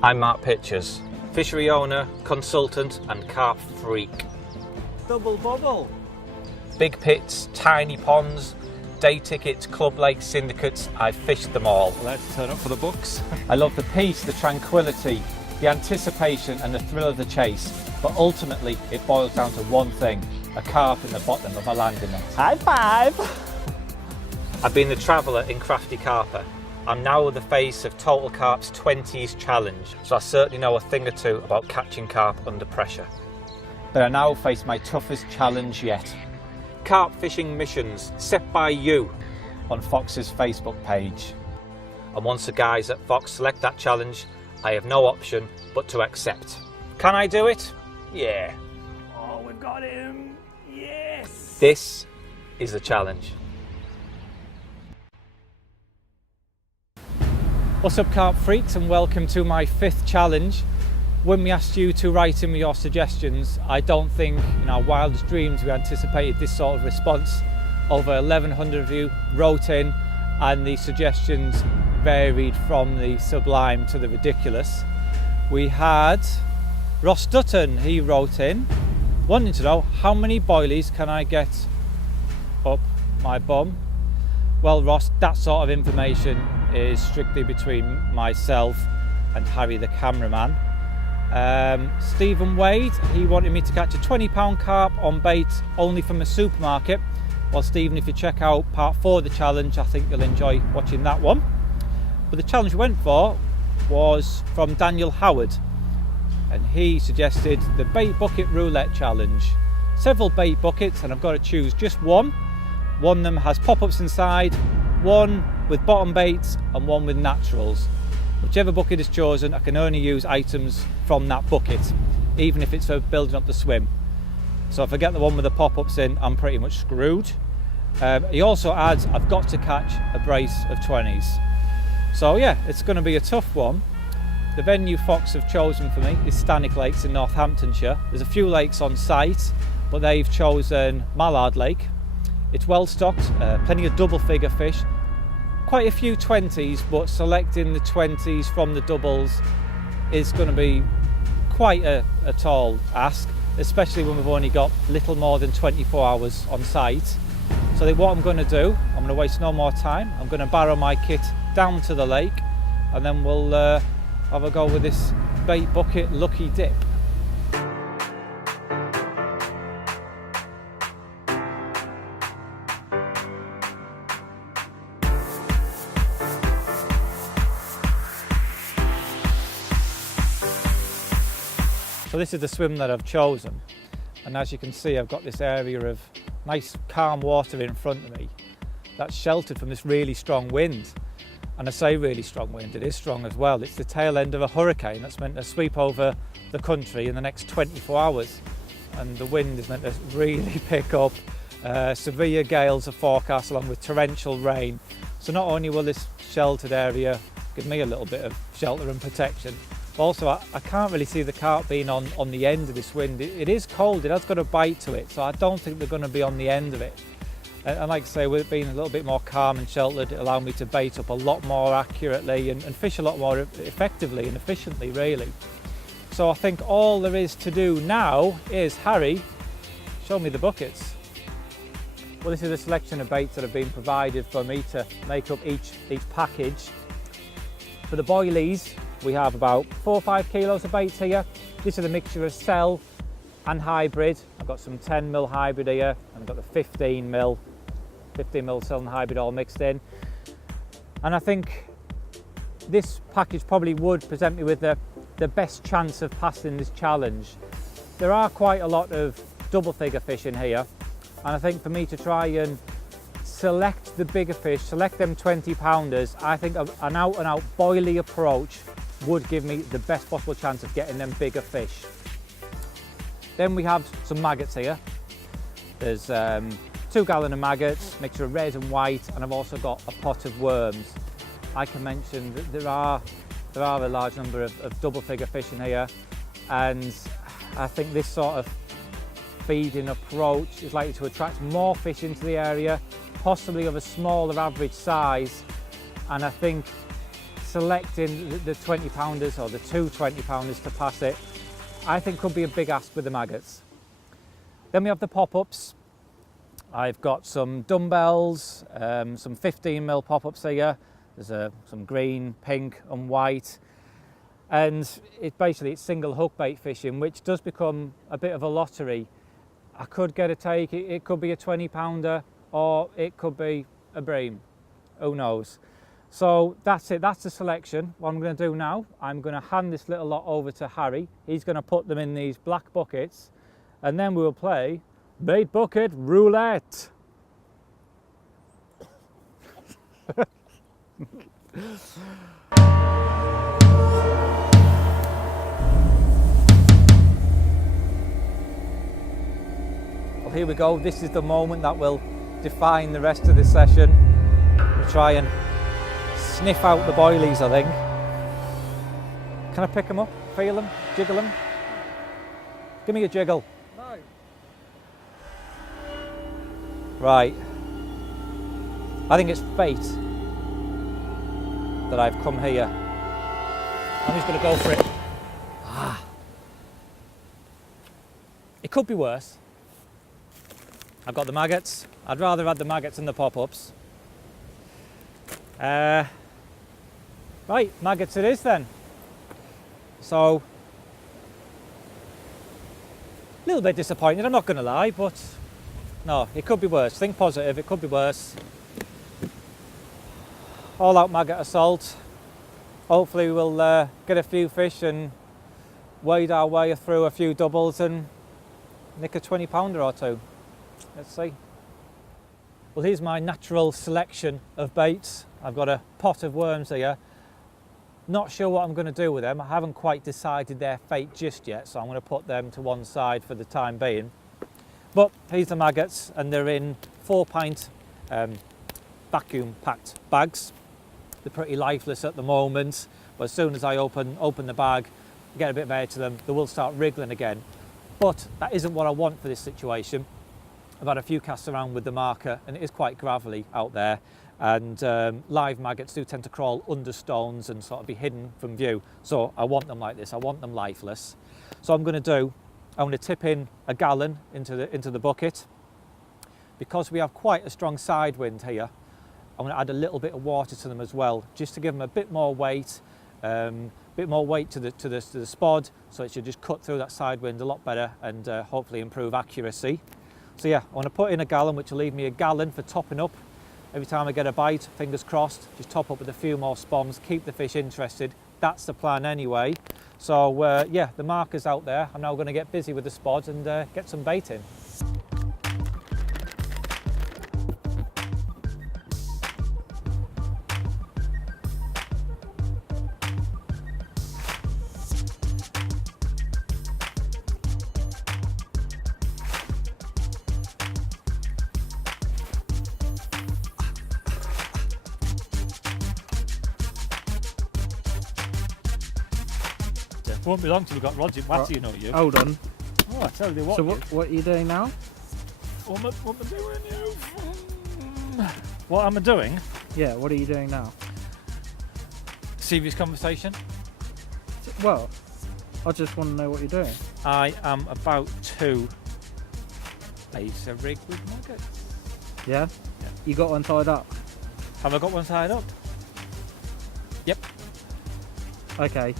I'm Mrk Pitchers, fishery owner, consultant and carp freak. Double bubble. Big pits, tiny ponds, day tickets, club lakes, syndicates, I've fished them all. Let's turn up for the books. I love the peace, the tranquility, the anticipation and the thrill of the chase, but ultimately it boils down to one thing, a carp in the bottom of a landing net. High five! I've been the traveller in Crafty Carper. I'm now the face of Total Carp's 20s challenge, so I certainly know a thing or two about catching carp under pressure. But I now face my toughest challenge yet. Carp fishing missions set by you on Fox's Facebook page. And once the guys at Fox select that challenge, I have no option but to accept. Can I do it? Yeah. Oh, we've got him! Yes! This is the challenge. What's up, carp freaks, and welcome to my 5th challenge. When we asked you to write in with your suggestions, I don't think in our wildest dreams we anticipated this sort of response. Over 1,100 of you wrote in, and the suggestions varied from the sublime to the ridiculous. We had Ross Dutton, he wrote in, wanting to know how many boilies can I get up my bum. Well, Ross, that sort of information is strictly between myself and Harry the cameraman. Stephen Wade, he wanted me to catch a 20-pound carp on bait only from a supermarket. Well, Stephen, if you check out part 4 of the challenge, I think you'll enjoy watching that one. But the challenge we went for was from Daniel Howard, and he suggested the bait bucket roulette challenge. Several bait buckets, and I've got to choose just one. One of them has pop-ups inside, one with bottom baits and one with naturals. Whichever bucket is chosen, I can only use items from that bucket, even if it's for building up the swim. So if I get the one with the pop-ups in, I'm pretty much screwed. He also adds, I've got to catch a brace of 20s. So yeah, it's going to be a tough one. The venue Fox have chosen for me is Stanwick Lakes in Northamptonshire. There's a few lakes on site, but they've chosen Mallard Lake. It's well stocked, plenty of double figure fish, quite a few 20s, but selecting the 20s from the doubles is going to be quite a tall ask, especially when we've only got little more than 24 hours on site. So I think what I'm going to do, I'm going to waste no more time, I'm going to barrow my kit down to the lake, and then we'll have a go with this bait bucket lucky dip. So this is the swim that I've chosen, and as you can see, I've got this area of nice calm water in front of me that's sheltered from this really strong wind. And I say really strong wind, it is strong as well. It's the tail end of a hurricane that's meant to sweep over the country in the next 24 hours. And the wind is meant to really pick up. Severe gales are forecast along with torrential rain. So not only will this sheltered area give me a little bit of shelter and protection, but also I can't really see the carp being on the end of this wind. It is cold, it has got a bite to it, so I don't think they're going to be on the end of it. And like I say, with it being a little bit more calm and sheltered, it allowed me to bait up a lot more accurately and fish a lot more effectively and efficiently, really. So I think all there is to do now is, Harry, show me the buckets. Well, this is a selection of baits that have been provided for me to make up each package. For the boilies, we have about 4 or 5 kilos of baits here. This is a mixture of cell and hybrid. I've got some 10mm hybrid here, and I've got the 15mm cell and hybrid all mixed in. And I think this package probably would present me with the best chance of passing this challenge. There are quite a lot of double figure fish in here, and I think for me to try and select the bigger fish, select them 20-pounders, I think an out-and-out boilie approach would give me the best possible chance of getting them bigger fish. Then we have some maggots here. There's 2 gallon of maggots, mixture of red and white, and I've also got a pot of worms. I can mention that there are a large number of double figure fish in here, and I think this sort of feeding approach is likely to attract more fish into the area, possibly of a smaller average size, and I think selecting the 20 pounders or the two 20 pounders to pass it, I think could be a big ask with the maggots. Then we have the pop-ups. I've got some dumbbells, some 15mm pop-ups here. There's some green, pink and white. And it's single hook bait fishing, which does become a bit of a lottery. I could get a take, it could be a 20 pounder or it could be a bream, who knows. So that's it, that's the selection. What I'm going to do now, I'm going to hand this little lot over to Harry. He's going to put them in these black buckets and then we'll play bait bucket roulette. Well, here we go. This is the moment that will define the rest of the session. We'll try and sniff out the boilies, I think. Can I pick them up, feel them, jiggle them? Give me a jiggle. No. Right. I think it's fate that I've come here. I'm just going to go for it. It could be worse. I've got the maggots. I'd rather have the maggots than the pop-ups. Right, maggots it is then. So, a little bit disappointed, I'm not going to lie, but no, it could be worse. Think positive, it could be worse. All out maggot assault. Hopefully we'll get a few fish and wade our way through a few doubles and nick a 20 pounder or two. Let's see. Well, here's my natural selection of baits. I've got a pot of worms here. Not sure what I'm going to do with them. I haven't quite decided their fate just yet, so I'm going to put them to one side for the time being. But here's the maggots, and they're in 4-pint vacuum packed bags. They're pretty lifeless at the moment, but as soon as I open the bag, get a bit of air to them, they will start wriggling again. But that isn't what I want for this situation. I've had a few casts around with the marker and it is quite gravelly out there, and live maggots do tend to crawl under stones and sort of be hidden from view. So I want them like this, I want them lifeless. So I'm going to tip in a gallon into the bucket. Because we have quite a strong side wind here, I'm going to add a little bit of water to them as well, just to give them a bit more weight to the spod, so it should just cut through that side wind a lot better and hopefully improve accuracy. So yeah, I want to put in a gallon, which will leave me a gallon for topping up. Every time I get a bite, fingers crossed, just top up with a few more spons, keep the fish interested. That's the plan anyway. So yeah, the marker's out there. I'm now going to get busy with the spod and get some bait in. Won't be long till we've got rods in water, you know you. Hold on. Oh, I tell you what. So what are you doing now? What am I doing now? What am I doing? Yeah, what are you doing now? Serious conversation. Well, I just want to know what you're doing. I am about to place a rig with maggots. Yeah? Yeah. You got one tied up? Have I got one tied up? Yep. Okay.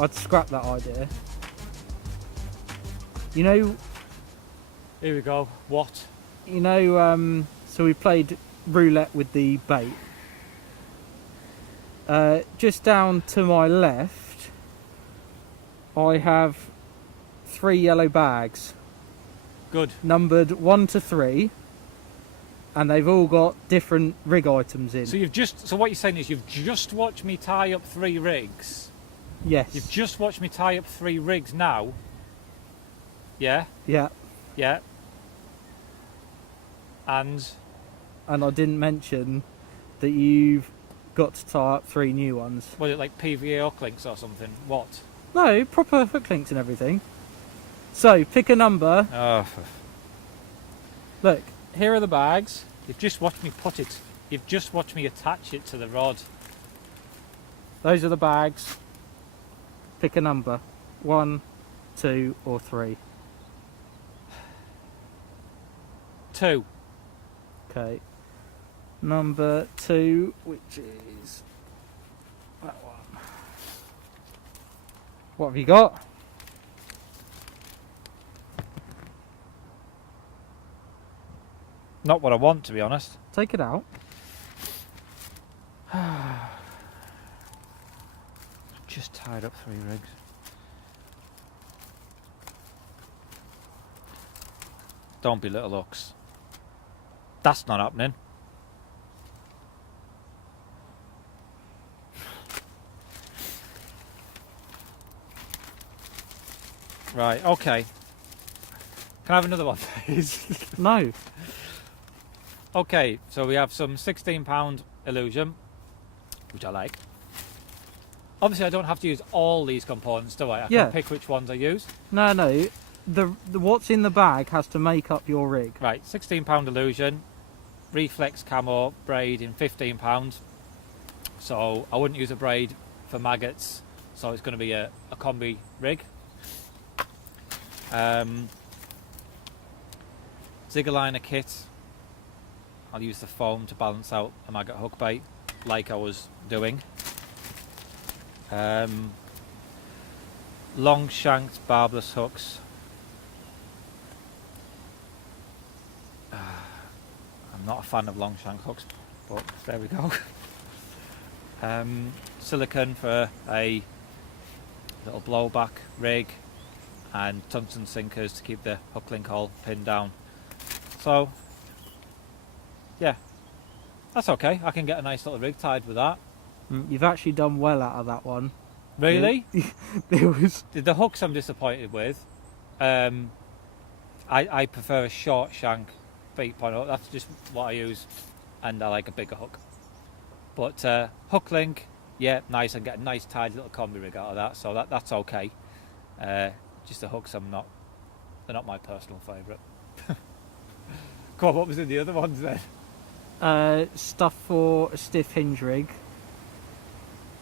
I'd scrap that idea. You know... Here we go. What? You know, so we played roulette with the bait. Just down to my left, I have 3 yellow bags. Good. Numbered 1 to 3. And they've all got different rig items in. So what you're saying is you've just watched me tie up 3 rigs. Yes. You've just watched me tie up 3 rigs now. Yeah? Yeah. Yeah. And I didn't mention that you've got to tie up 3 new ones. was it like PVA hook links or something? What? No, proper hook links and everything. So, pick a number. Oh. Look, here are the bags. You've just watched me put it. You've just watched me attach it to the rod. Those are the bags. Pick a number. 1, 2 or 3. 2. Okay. Number 2, which is that one. What have you got? Not what I want, to be honest. Take it out. Just tied up 3 rigs. Don't be little hooks. That's not happening. Right, okay. Can I have another one, please? No. Okay, so we have some £16 Illusion, which I like. Obviously, I don't have to use all these components, do I? I Yeah. can pick which ones I use. No. The what's in the bag has to make up your rig. Right, £16 Illusion, reflex camo braid in £15. So I wouldn't use a braid for maggots, so it's going to be a combi rig. Zigger liner kit. I'll use the foam to balance out a maggot hook bait, like I was doing. Long shanked barbless hooks. I'm not a fan of long shank hooks, but there we go. Silicone for a little blowback rig, and tungsten sinkers to keep the hook link all pinned down. So yeah, that's okay. I can get a nice little rig tied with that. You've actually done well out of that one. Really? There was The hooks I'm disappointed with. I prefer a short shank beat point hook. That's just what I use, and I like a bigger hook. But hook link, yeah, nice. I get a nice tidy little combi rig out of that, so that's okay. Just the hooks, they're not my personal favourite. Come on, what was in the other ones then? stuff for a stiff hinge rig,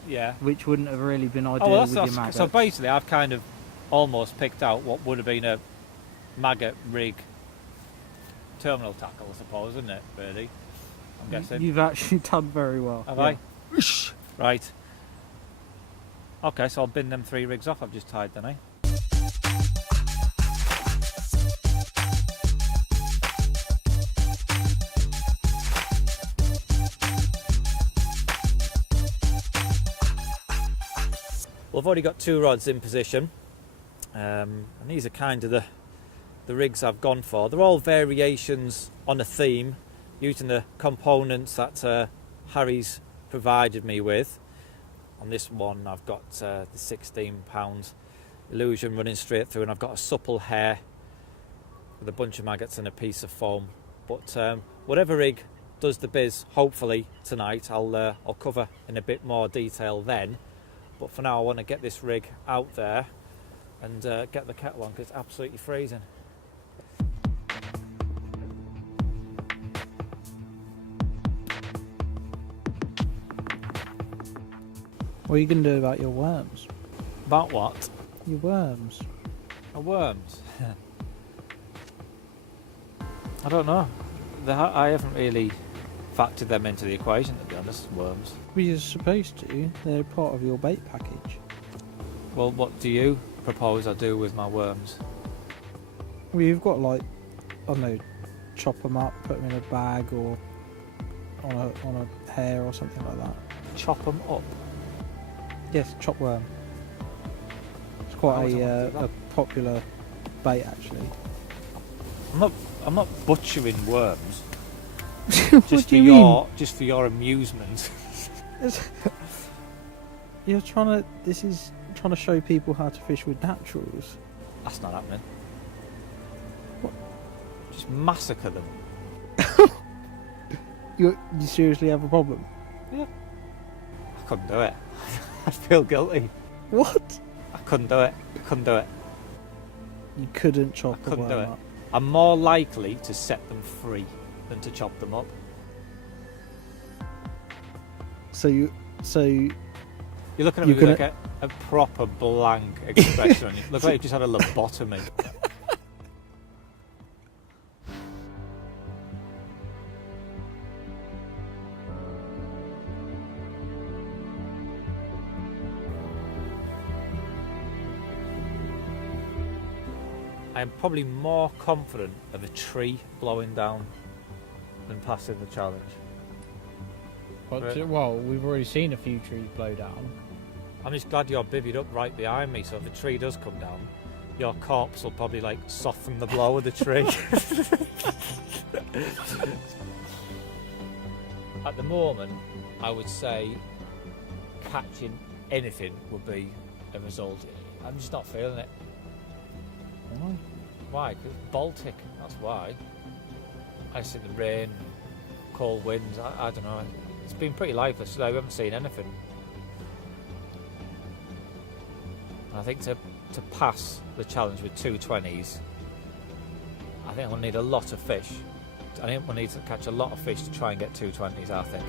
Yeah. which wouldn't have really been ideal Oh, well, with your maggots. so basically, I've kind of almost picked out what would have been a maggot rig terminal tackle, I suppose, isn't it? Really, I'm guessing. You've actually done very well. Have yeah. I? Right. Okay, so I'll bin them 3 rigs off I've just tied then, eh? Well, I've already got 2 rods in position, and these are kind of the rigs I've gone for. They're all variations on a theme, using the components that Harry's provided me with. On this one, I've got the £16 Illusion running straight through, and I've got a supple hair with a bunch of maggots and a piece of foam. But whatever rig does the biz, hopefully tonight, I'll cover in a bit more detail then. But for now, I want to get this rig out there and get the kettle on, because it's absolutely freezing. What are you going to do about your worms? About what? Your worms. Worms. I don't know. I haven't really factored them into the equation, to be honest, worms. Well, you're supposed to. They're part of your bait package. Well, what do you propose I do with my worms? Well, you've got, like, I don't know, chop them up, put them in a bag, or on a hair or something like that. Chop them up? Yes, chop worm. It's Why quite would I want to do a popular bait, actually. I'm not butchering worms. What do you mean? Just for your amusement. You're this is trying to show people how to fish with naturals. That's not happening. What? Just massacre them. You seriously have a problem? Yeah. I couldn't do it. I feel guilty. What? I couldn't do it. You couldn't chop I couldn't a do worm it. up. I'm more likely to set them free than to chop them up. So Yeah, You're looking at me with like a proper blank expression on you. Look like you just had a lobotomy. I'm probably more confident of a tree blowing down than passing the challenge. Well, we've already seen a few trees blow down. I'm just glad you're bivvied up right behind me, so if a tree does come down, your corpse will probably like soften the blow of the tree. At the moment, I would say catching anything would be a result. I'm just not feeling it. Why? Because it's Baltic, that's why. I see the rain, cold winds, I don't know. It's been pretty lifeless today, we haven't seen anything. I think to pass the challenge with 220s, I think we'll need a lot of fish. I think we'll need to catch a lot of fish to try and get 220s, I think.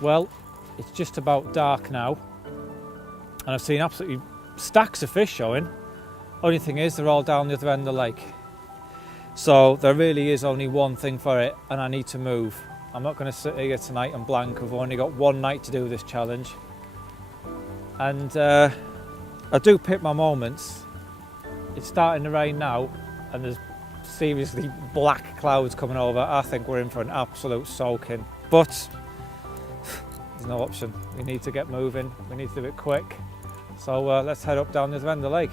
Well, it's just about dark now, and I've seen absolutely stacks of fish showing. Only thing is, they're all down the other end of the lake. So there really is only one thing for it, and I need to move. I'm not going to sit here tonight and blank. We've only got one night to do this challenge. And I do pick my moments. It's starting to rain now, and there's seriously black clouds coming over. I think we're in for an absolute soaking. But there's no option. We need to get moving. We need to do it quick. So let's head up down the other end of the lake.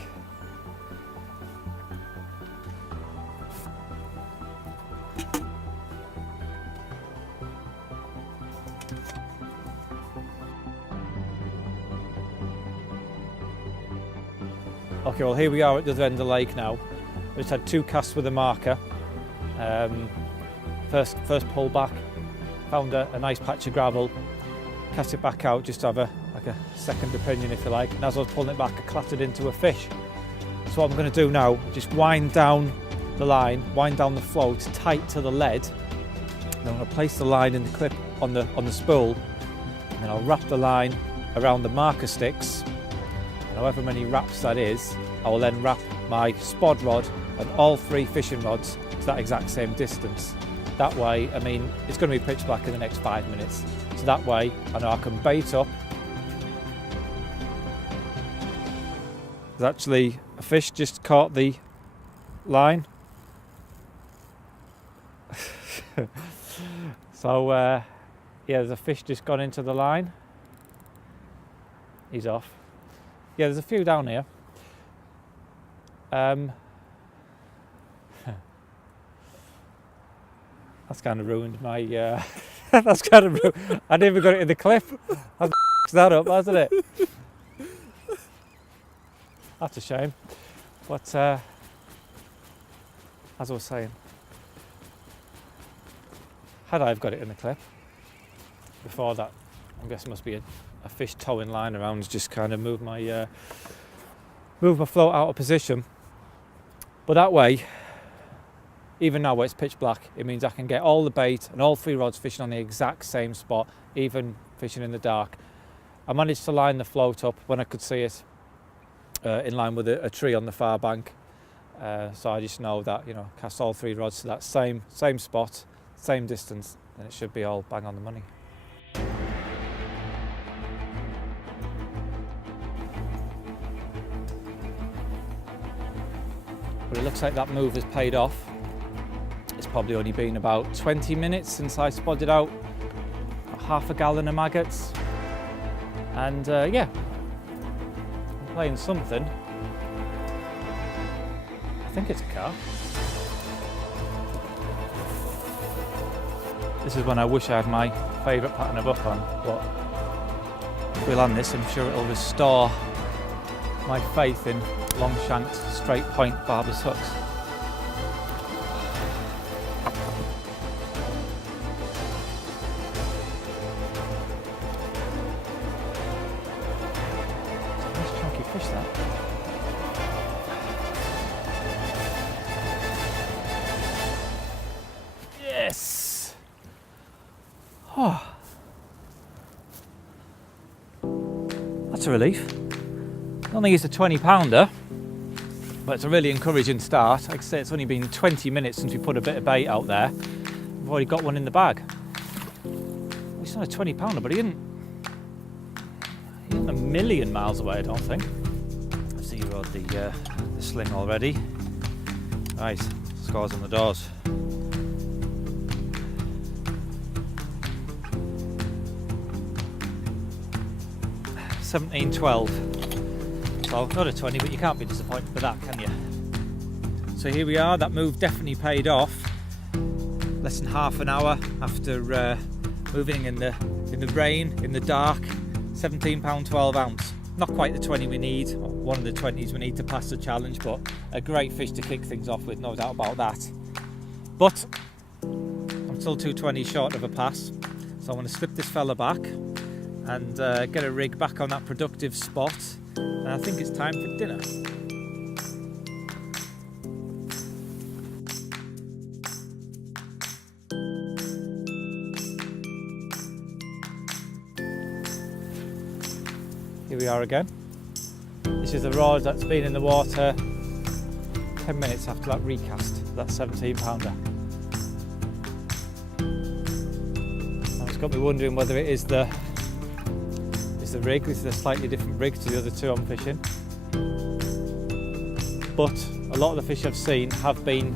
Okay, well here we are at the other end of the lake now. We just had 2 casts with a marker. First pull back, found a nice patch of gravel. Cast it back out just to have a second opinion, if you like. And as I was pulling it back, I clattered into a fish. So what I'm going to do now, just wind down the line, wind down the float tight to the lead. And I'm going to place the line in the clip on the spool, and then I'll wrap the line around the marker sticks. And however many wraps that is, I will then wrap my spod rod and all 3 fishing rods to that exact same distance. That way, I mean, it's going to be pitch black in the next 5 minutes. So that way, I know I can bait up. There's actually a fish just caught the line. So, yeah, there's a fish just gone into the line. He's off. Yeah, there's a few down here. That's kind of ruined my... that's kind of ruined. I never got it in the clip. I've that up, hasn't it? That's a shame. But as I was saying, had I got it in the clip before that, I guess it must be a fish towing line around, just kind of move my float out of position. But that way, even now where it's pitch black, it means I can get all the bait and all 3 rods fishing on the exact same spot, even fishing in the dark. I managed to line the float up when I could see it in line with a tree on the far bank. So I just know that, you know, cast all 3 rods to that same spot, same distance, and it should be all bang on the money. But it looks like that move has paid off. It's probably only been about 20 minutes since I spotted out half a gallon of maggots. And yeah, I'm playing something. I think it's a carp. This is when I wish I had my favourite pattern of hook on, but if we land this, I'm sure it'll restore my faith in long-shanked, straight point barbless hooks. that. Yes! Oh. That's a relief. I only used a 20-pounder, but it's a really encouraging start. Like I say, it's only been 20 minutes since we put a bit of bait out there. We've already got one in the bag. It's not a 20-pounder, but he isn't a million miles away, I don't think. I've zeroed the sling already. Right, scores on the doors. $17.12. So not a 20, but you can't be disappointed with that, can you? So here we are. That move definitely paid off. Less than half an hour after moving in the rain, in the dark. £17, 12 ounce. Not quite the 20 we need, or one of the 20s we need to pass the challenge, but a great fish to kick things off with, no doubt about that. But I'm still 220 short of a pass, so I'm going to slip this fella back and get a rig back on that productive spot, and I think it's time for dinner. Here we are again. This is the rod that's been in the water 10 minutes after that recast, that 17-pounder. Now it's got me wondering whether it is the rig. This is a slightly different rig to the other two I'm fishing. But a lot of the fish I've seen have been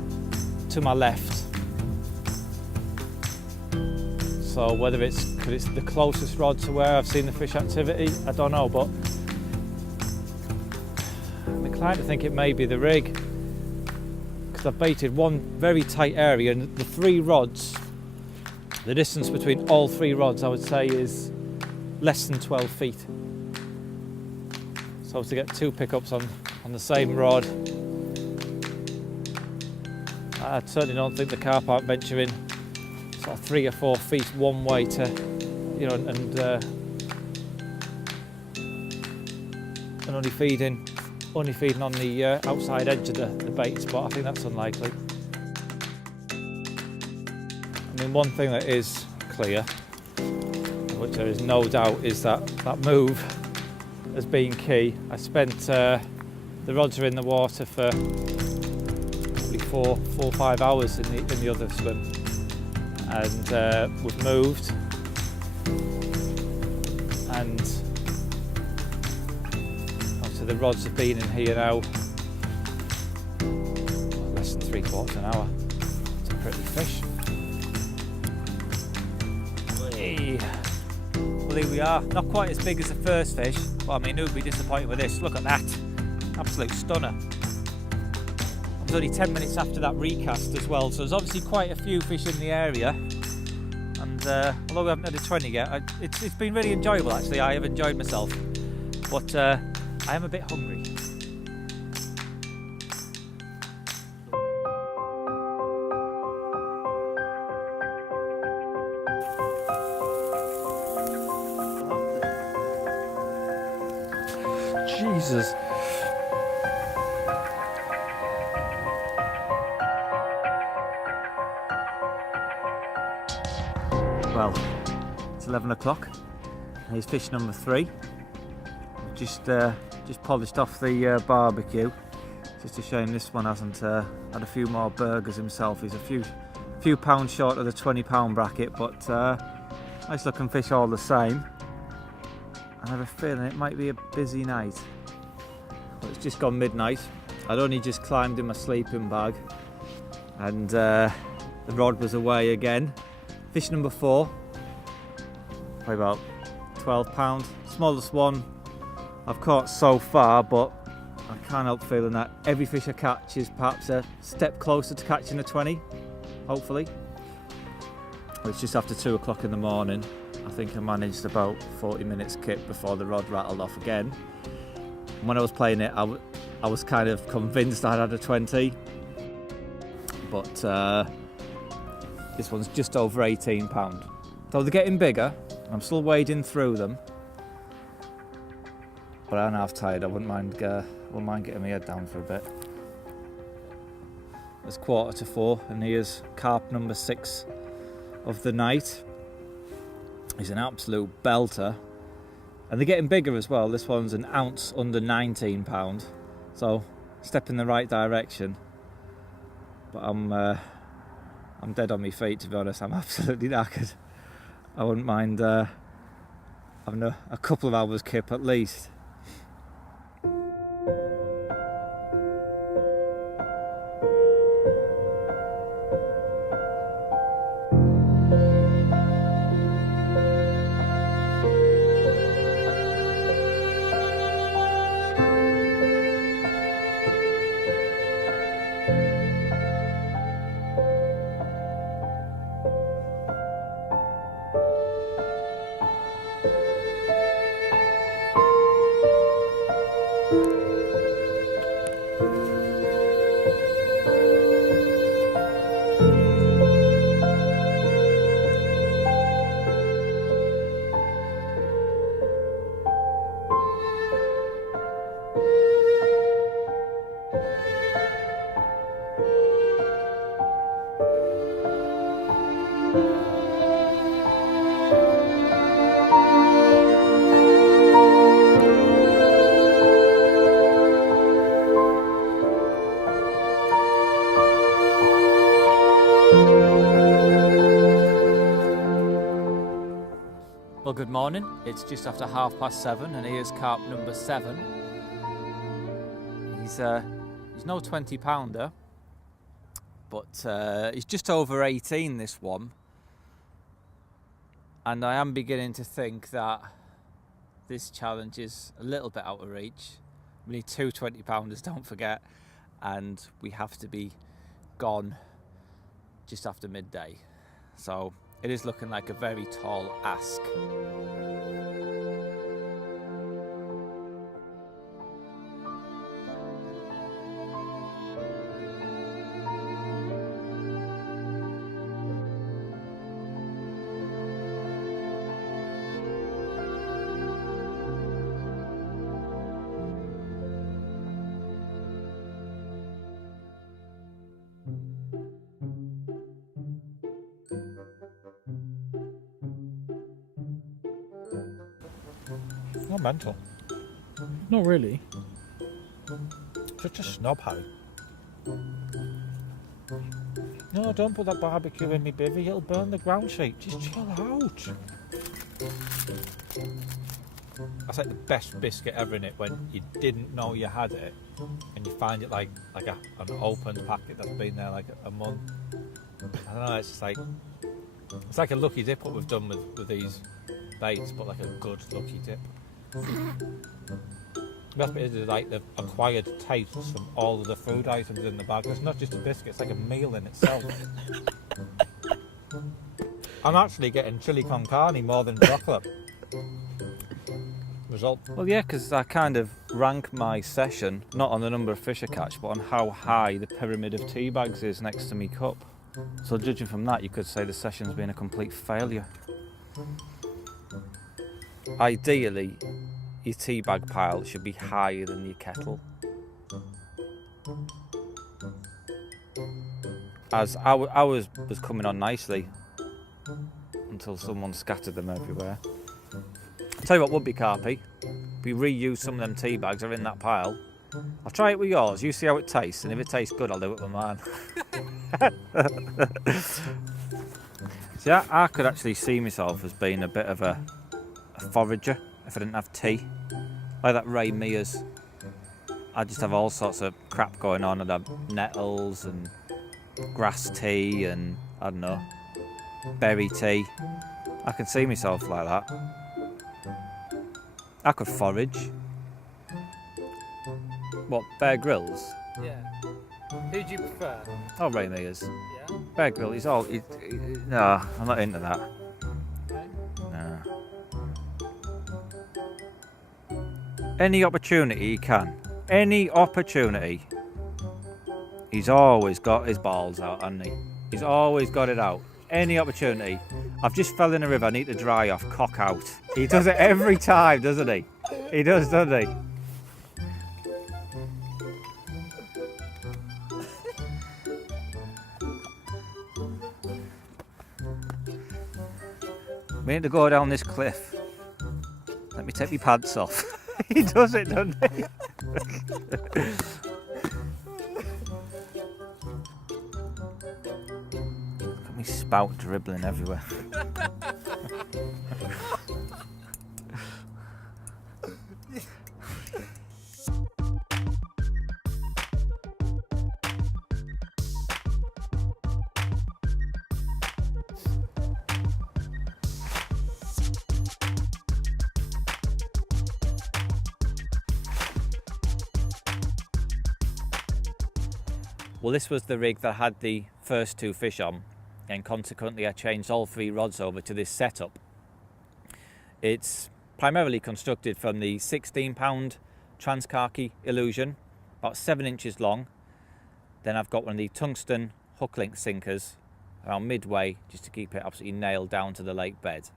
to my left. So whether it's because it's the closest rod to where I've seen the fish activity, I don't know, but I'm inclined to think it may be the rig, because I've baited one very tight area, and the three rods, the distance between all three rods I would say is less than 12 feet. So to get two pickups on the same rod, I certainly don't think the carp aren't venturing sort of 3 or 4 feet one way to, you know, and only feeding on the outside edge of the bait spot. I think that's unlikely. I mean, one thing that is clear, which there is no doubt, is that move has been key. I spent the rods are in the water for probably 4 or 5 hours in the other swim, and we've moved, and obviously the rods have been in here now less than 3/4 an hour. It's a pretty fish. Well, here we are. Not quite as big as the first fish, but I mean, who'd be disappointed with this? Look at that. Absolute stunner. It was only 10 minutes after that recast as well, so there's obviously quite a few fish in the area. And although we haven't had a 20 yet, it's been really enjoyable actually. I have enjoyed myself, but I am a bit hungry. Jesus. Well, it's 11 o'clock. Here's fish number 3. Just polished off the barbecue. Just a shame this one hasn't had a few more burgers himself. He's a few pounds short of the 20-pound bracket, but nice looking fish all the same. I have a feeling it might be a busy night. But it's just gone midnight. I'd only just climbed in my sleeping bag, and the rod was away again. Fish number 4, probably about 12 pound, smallest one I've caught so far, but I can't help feeling that every fish I catch is perhaps a step closer to catching a 20, hopefully. It's just after 2 o'clock in the morning. I think I managed about 40 minutes kip before the rod rattled off again. And when I was playing it, I was kind of convinced I had a 20, but this one's just over 18 pound. So they're getting bigger. I'm still wading through them. but I'm half tired. I wouldn't mind getting my head down for a bit. It's 4:45 and here's carp number 6 of the night. He's an absolute belter. And they're getting bigger as well. This one's an ounce under 19 pound. So, step in the right direction. But I'm dead on my feet, to be honest. I'm absolutely knackered. I wouldn't mind having a couple of hours kip at least. Well, good morning. It's just after 7:30 and here's carp number 7. He's no 20 pounder, but he's just over 18, this one. And I am beginning to think that this challenge is a little bit out of reach. We need 2 20 pounders, don't forget, and we have to be gone just after midday. So it is looking like a very tall ask. Not mental. Not really. Such a snob, Harry. No, don't put that barbecue in me bivvy, it'll burn the ground sheet. Just chill out. That's like the best biscuit ever in it, when you didn't know you had it and you find it like an opened packet that's been there like a month. I don't know, it's like a lucky dip what we've done with these baits, but like a good lucky dip. The best bit is like the acquired tastes from all of the food items in the bag. It's not just a biscuit, it's like a meal in itself. I'm actually getting chili con carne more than chocolate. Result. Well, yeah, because I kind of rank my session not on the number of fish I catch, but on how high the pyramid of tea bags is next to me cup. So judging from that, you could say the session's been a complete failure. Ideally, your tea bag pile should be higher than your kettle. As ours was coming on nicely until someone scattered them everywhere. I'll tell you what would be carpy. We reuse some of them tea bags that are in that pile. I'll try it with yours, you see how it tastes, and if it tastes good I'll do it with mine. See, I could actually see myself as being a bit of a forager if I didn't have tea. Like that Ray Mears. I'd just have all sorts of crap going on. I'd have nettles and grass tea and, I don't know, berry tea. I can see myself like that. I could forage. What, Bear Grylls? Yeah. Who do you prefer? Oh, Ray Mears. Yeah. Bear Grylls, no, I'm not into that. Okay. No. Any opportunity he can. Any opportunity. He's always got his balls out, hasn't he? He's always got it out. any opportunity. I've just fell in a river, I need to dry off, cock out. He does it every time, doesn't he? He does, doesn't he? We need to go down this cliff. Let me take my pants off. He does it, doesn't he? Look at me spout dribbling everywhere. Well, this was the rig that had the first 2 fish on, and consequently I changed all 3 rods over to this setup. It's primarily constructed from the 16-pound Transcarp Illusion, about 7 inches long. Then I've got one of the tungsten hook link sinkers around midway, just to keep it absolutely nailed down to the lake bed.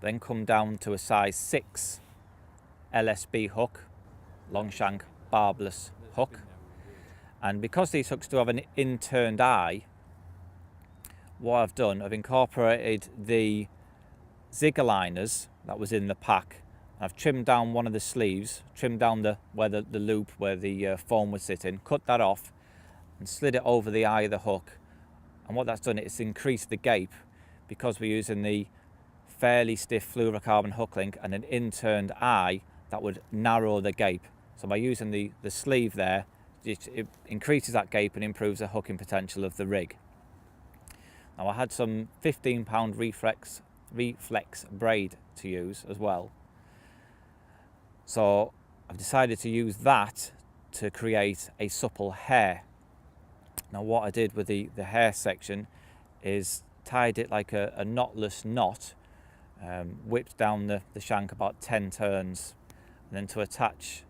Then come down to a size 6 LSB hook, long shank barbless hook. And because these hooks do have an in-turned eye, what I've done, I've incorporated the zigger liners that was in the pack. I've trimmed down one of the sleeves, trimmed down where the loop where the foam was sitting, cut that off and slid it over the eye of the hook. And what that's done, it's increased the gape because we're using the fairly stiff fluorocarbon hook link and an in-turned eye that would narrow the gape. So by using the sleeve there, it increases that gape and improves the hooking potential of the rig. Now I had some 15-pound reflex braid to use as well. So I've decided to use that to create a supple hair. Now what I did with the hair section is tied it like a knotless knot, whipped down the shank about 10 turns, and then to attach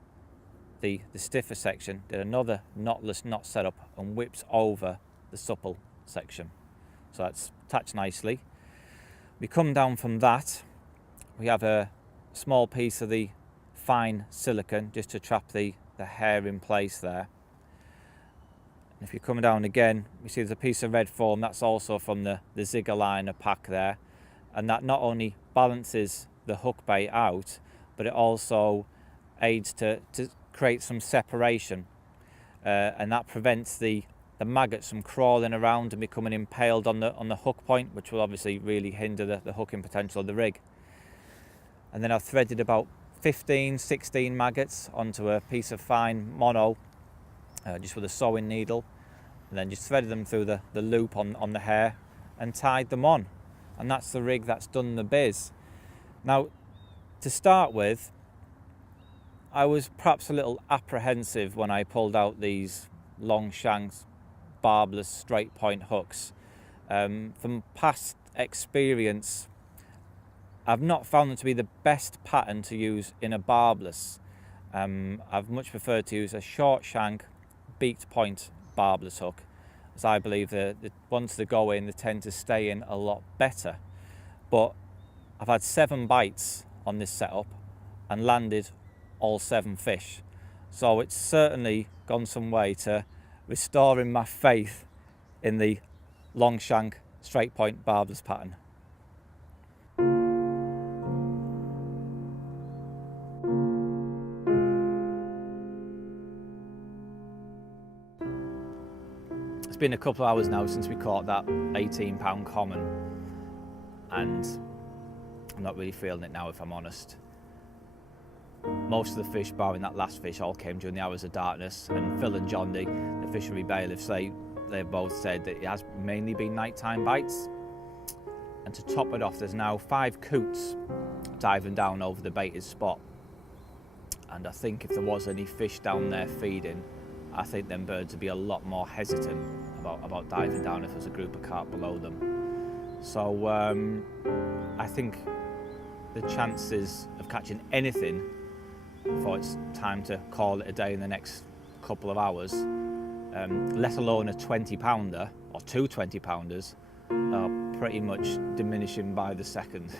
the stiffer section, did another knotless knot setup and whips over the supple section. So that's attached nicely. We come down from that, we have a small piece of the fine silicone just to trap the hair in place there. And if you come down again, you see there's a piece of red foam, that's also from the zigger liner pack there. And that not only balances the hook bait out, but it also aids to create some separation, and that prevents the maggots from crawling around and becoming impaled on the hook point, which will obviously really hinder the hooking potential of the rig. And then I've threaded about 16 maggots onto a piece of fine mono, just with a sewing needle, and then just threaded them through the loop on the hair and tied them on. And that's the rig that's done the biz. Now, to start with, I was perhaps a little apprehensive when I pulled out these long shanks, barbless straight point hooks. From past experience, I've not found them to be the best pattern to use in a barbless. I've much preferred to use a short shank, beaked point barbless hook, as I believe that once they go in, they tend to stay in a lot better. But I've had 7 bites on this setup and landed all 7 fish. So it's certainly gone some way to restoring my faith in the long shank straight point barbless pattern. It's been a couple of hours now since we caught that 18-pound common, and I'm not really feeling it now, if I'm honest. Most of the fish, barring that last fish, all came during the hours of darkness, and Phil and John, the fishery bailiffs, they both said that it has mainly been nighttime bites. And to top it off, there's now 5 coots diving down over the baited spot. And I think if there was any fish down there feeding, I think them birds would be a lot more hesitant about diving down if there's a group of carp below them. So I think the chances of catching anything before it's time to call it a day in the next couple of hours, let alone a 20-pounder or 2 20-pounders, are pretty much diminishing by the second.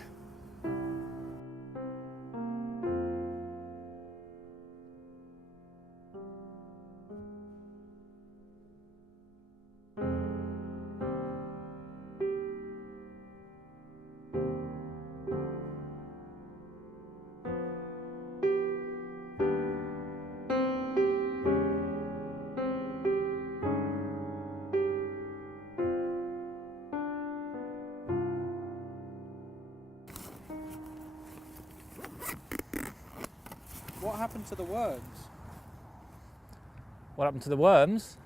What happened to the worms? What happened to the worms?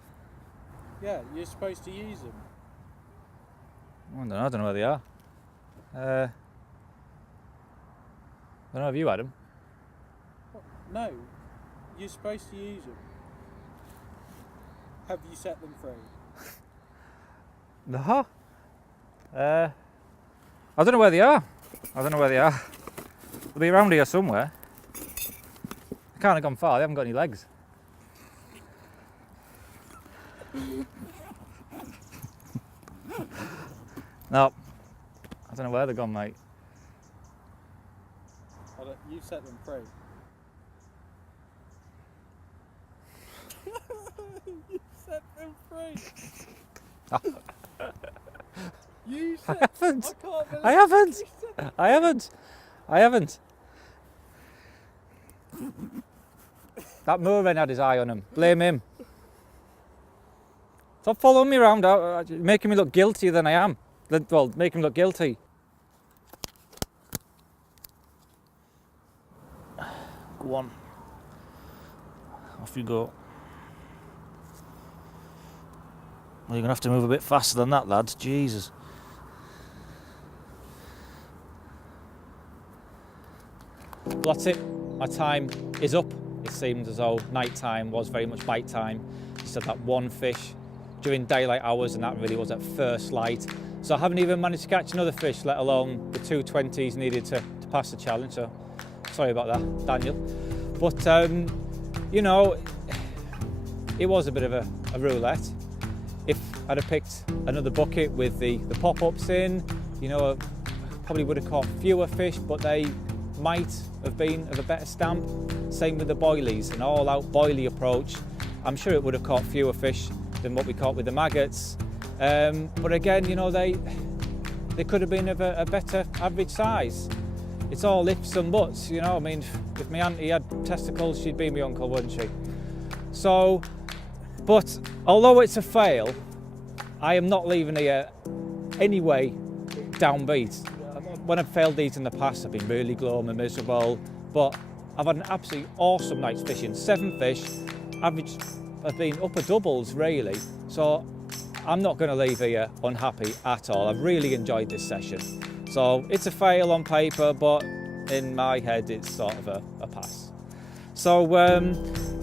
Yeah, you're supposed to use them. I don't know where they are. I don't know, have you had them? What? No, you're supposed to use them. Have you set them free? No. I don't know where they are. They'll be around here somewhere. They can't have gone far, they haven't got any legs. No. I don't know where they've gone, mate. You set them free. You set them free. You set. I haven't. I haven't. That moorhen had his eye on him. Blame him. Stop following me around, making me look guiltier than I am. Well, making me look guilty. Go on. Off you go. Well, you're going to have to move a bit faster than that, lads. Jesus. Well, that's it. My time is up. It seemed as though night time was very much bite time. Just had that one fish during daylight hours, and that really was at first light. So I haven't even managed to catch another fish, let alone the 220s needed to pass the challenge. So sorry about that, Daniel. But you know, it was a bit of a roulette. If I'd have picked another bucket with the pop-ups in, you know, I probably would have caught fewer fish, but they might have been of a better stamp. Same with the boilies, an all-out boilie approach. I'm sure it would have caught fewer fish than what we caught with the maggots. But again, you know, they could have been of a better average size. It's all ifs and buts, you know. I mean, if my auntie had testicles, she'd be my uncle, wouldn't she? So, but although it's a fail, I am not leaving here anyway downbeat. When I've failed these in the past, I've been really glum and miserable, but I've had an absolutely awesome night's fishing. 7 fish, average have been upper doubles really, so I'm not going to leave here unhappy at all. I've really enjoyed this session. So it's a fail on paper, but in my head it's sort of a pass. So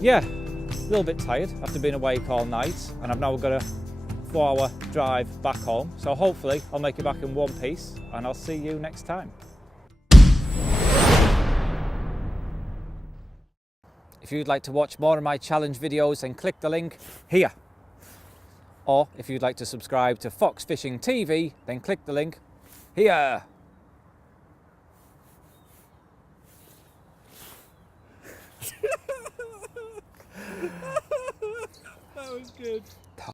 yeah, a little bit tired after being awake all night, and I've now got a 4-hour drive back home. So hopefully I'll make it back in one piece, and I'll see you next time. If you'd like to watch more of my challenge videos, then click the link here. Or if you'd like to subscribe to Fox Fishing TV, then click the link here. That was good.